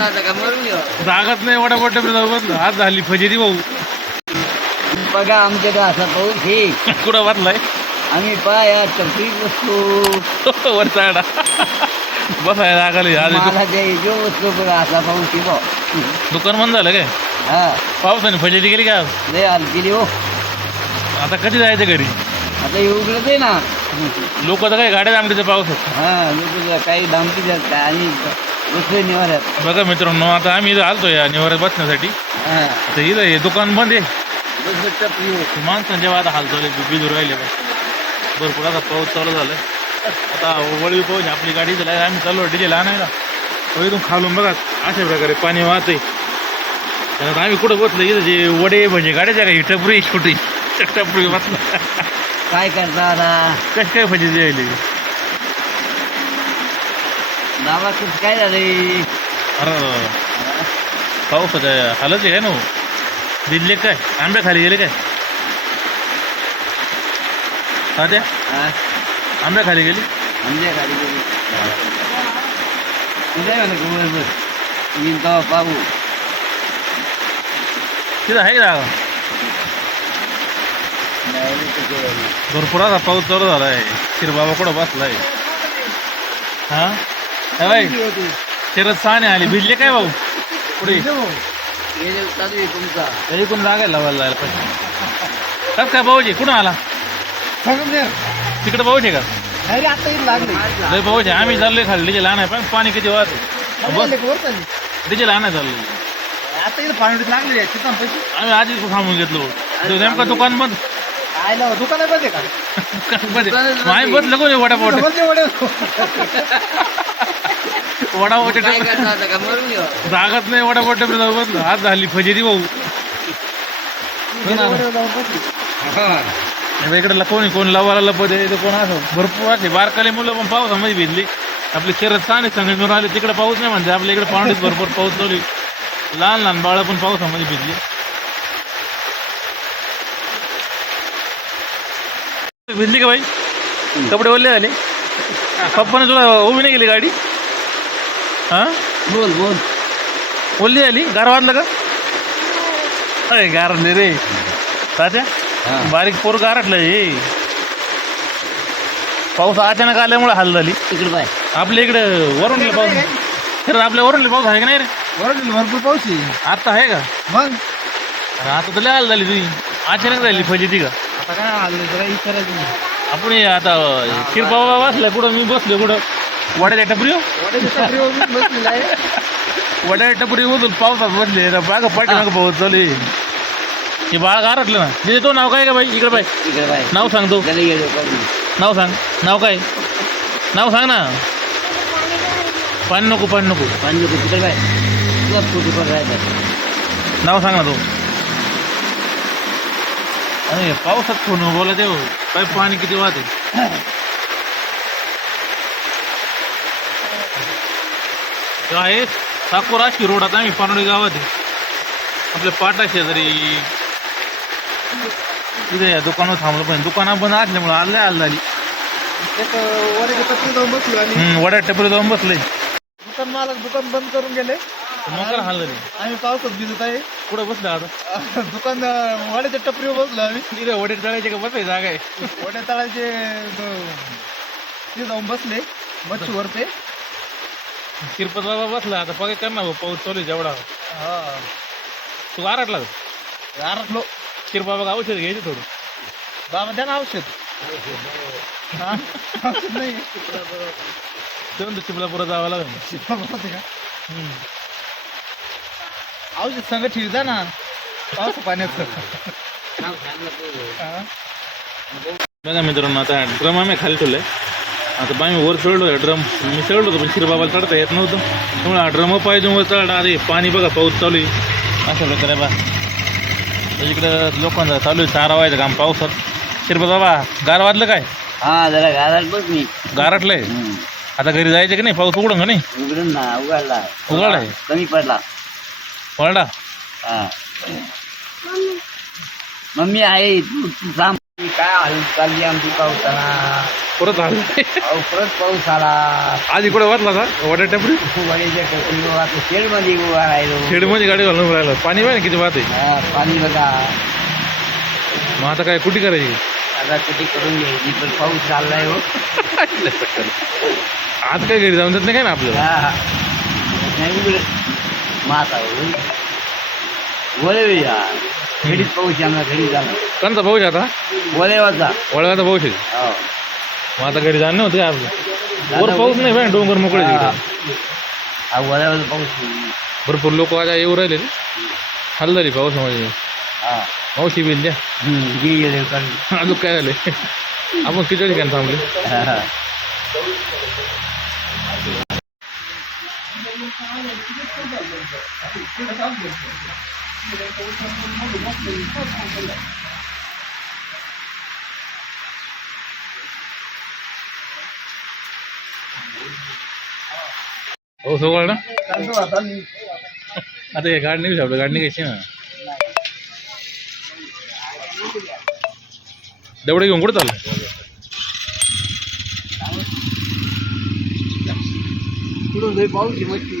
आता का? मरून येऊ जागाच नाही वडापाव टपरी जाऊ बसलो आज झाली फजिती भाऊ. बघा आमच्याकडे असा पाऊस हे कुठं वाचलाय आम्ही पाया टपरीत बसतो वर चाडा. बसाय लागले आज मला जो बसतो बघा असा पाऊस हे बा दुकान बंद झालं काय? हा. पावसाने फजिती केली का लय हाल केली हो. आता कधी जायचं घरी? आता उघडत आहे ना. लोक तर काय गाड्या आमच्या पावसात हा लोक काही धामकी जात आणि बसले निवाऱ्यात बघा मित्रांनो आता आम्ही इथं आलतो या निवाऱ्यात बसण्यासाठी. हा. तर इथं हे दुकान बंद आहे. बसलो टपरी हो माणसं जेव्हा आता चालू राहिले. बा. भरपूर आता पाऊस चालू झालं आता वळवी पाऊस आहे. आपली गाडी झाली आम्ही चाललो डिझेल आणायला. तो इथून खालून बघा अशा प्रकारे पाणी वाहतंय. तर आता आम्ही कुठं बसलो इथं जे वडे म्हणजे गाड्याच्या काही टपरी छोटी टपरी बसला काय करता आता? कशी काय फजिती यायली गावाकडे काय झालंय? अरे पावसाच्या हालच आहे ना. भिजले काय? आंब्या खाली गेले काय? हा आंब्या खाली गेली? आमच्या गाडी गेली. उद्या म्हणा बस मी तेव्हा पाहू. तिथं आहे का? भरपूर आता पाऊस चालू झाला आहे शिरबाबा कुठं बसलाय? हा? बाई शिरत सहाने आली. भिजले काय भाऊ? पुढे आहे तरी कोण लागायला लावायला जायला पाहिजे. काय काय भाऊजी कुठं आला? तिकडे भाऊजी का? लय भाऊजी आम्ही चाललोय खाली. डिझेल आणाय पण पाणी किती वाहत. बस. डिझेल आणाय चाललोय आता पाणी लागले आम्ही आधीच थांबून घेतलो नेमका दुकान बंद आयला दुकानात बंद आहे का? आम्ही बसलो. कोणी वडापाव का? जागाच नाही वडापाव टपरी जाऊ बसलो. आज झाली फजिती भाऊ. इकडे कोणी कोण लावायला लपत आहे कोण असं? भरपूर असे बारकाले मुलं पण पावसामध्ये भिजली. आपली शरद साने संघ मिळून आले. तिकडे पाऊस नाही म्हणजे आपल्या इकडे पावडीच भरपूर पाऊस चालू. लहान लहान बाळं पण पावसामध्ये भिजली. भिजली का बाई? कपडे ओले झाले. पप्पाने तुला उभी नाही गेली गाडी? हा? बोल बोल. ओली झाली? गार वाजलं का? अरे गारले रे. तात्या हा. बारीक पोर गारटलं हे. पाऊस अचानक आल्यामुळे हाल झाली. तिकडे बाय आपल्या इकडे वरून पाऊस खरं आपल्या वरून पाऊस आहे का नाही रे? वरडील भरपूर पाऊस आहे. आता आहे का? मग? अरे आता तर लय हाल झाली तुझी. अचानक झाली फजिती का? आता काय आलं जरा विचारायचं नाही. आपण हे आता शिरपाबा बसलाय कुठं मी बसलो कुठं? वड्याच्या टपरी वड्याच्या टपरीवर मी बसलेलो आहे वड्याच्या टपरी मधून पावसात बसले बागा पाठीमाग पाऊस चालू आहे. हे बाळ गारटलं ना. तिथे तो नाव काय का बाई? इकडे बाई बाय नाव गेलो करून नाव सांग. नाव काय? नाव सांग ना. पाणी नको पाणी नको. पाणी नको तिकडे बाय तुला फोटो पण राहायचं नाव सांग ना तू. अरे पावसात फोन बोला ते काय पाणी किती वाहते? आहे साकोर आशी रोडात आम्ही पानोडी गावात आहे. आपल्या पाटा शेजारी. तिथे या दुकानावर थांबलं पण दुकाना बंद असल्यामुळे आलं आलं झाली एक वड्याच्या टपरी जाऊन बसलो आणि हम्म, वड्या टपरी जाऊन बसले. दुकान मालक दुकान बंद करून गेले. हल्लं रे? आम्ही पावसात भिजत आहे. कुठं बसले आता? दुकान वड्याच्या टपरीवर बसलो आम्ही. तिथे वडे तळायचे का बसायची जागा आहे? वड्या तळाचे ते जाऊन बसले मच्छी वरते शिरपत बाबा बसला आता पगार करणार भाऊ पाऊस चालू आहे जेवढा. हा. तू आरटला गारटलो शिरबाबा औषध घ्यायचं थोडं? बाबा द्या ना औषध. हा? औषध नाही. चिपलापुरा जावं लागेल. होते का? हम्म. औषध संग ठेवता ना. पाऊस पाण्याचं. हा? बघा मित्रांनो आता ड्रम आम्ही खाली ठेवलंय. आता आम्ही वर चढलो ड्रम. मी चढलो होतो पण शिरबाबाला चढता येत नव्हतं. त्यामुळे हा ड्रम पाहिजे वर चढला. अरे पाणी बघा पाऊस चालू आहे. अशा प्रकारे बा इकडं लोकांचा चालू आहे चारा व्हायचं काम पावसात. शिरपत बाबा गार वाजलं काय? हा जरा घरात बस मी. गारटलंय. आता घरी जायचं की नाही? पाऊस उघडून का नाही? उघडून ना उघडला. उघडलाय? कमी पडला. हा. मम्मी आहे तू काय हालत चालली आमची पावसाला. परत आलं. अहो परत पाऊस आला आज इकडे वाटला का वाटा टपरी वडीच्या टोपलीवर आता शेडमध्ये उभा राहिलो. खेडमध्ये गाडी घालून राहिला. पाणी पाहिजे किती वाहते हा, पाणी बघा. मग आता काय कुठे करायची? आता कुठे करून घ्यायची? पण पाऊस चाललाय हो. आज काय घरी जाऊन देत नाही काय ना आपल्याला? हा. नाही माता वळे या घडीत पाऊस आम्हाला घडी झाला कोणता पाऊस आता? वळेवाचा वळवाचा पाऊस आहे? हो. मग आता घरी जाणं होतं आपलं वर पाऊस नाही बाय डोंगर मोकळे हा वळेवाचा पाऊस भरपूर लोक आज येऊ राहिले. हल्ल झाली पावसामध्ये. हा. मावशी बिल द्या. गेले अजून काय झाले आपण किती ठिकाणी थांबले? हा, हा. हो सोकळ ना चालतो आता मी आता हे गाडी नाही आपलं गाडी घ्यायची ना दवडे घेऊन कुठं चाललं पुढून लय पाऊस आहे मच्छी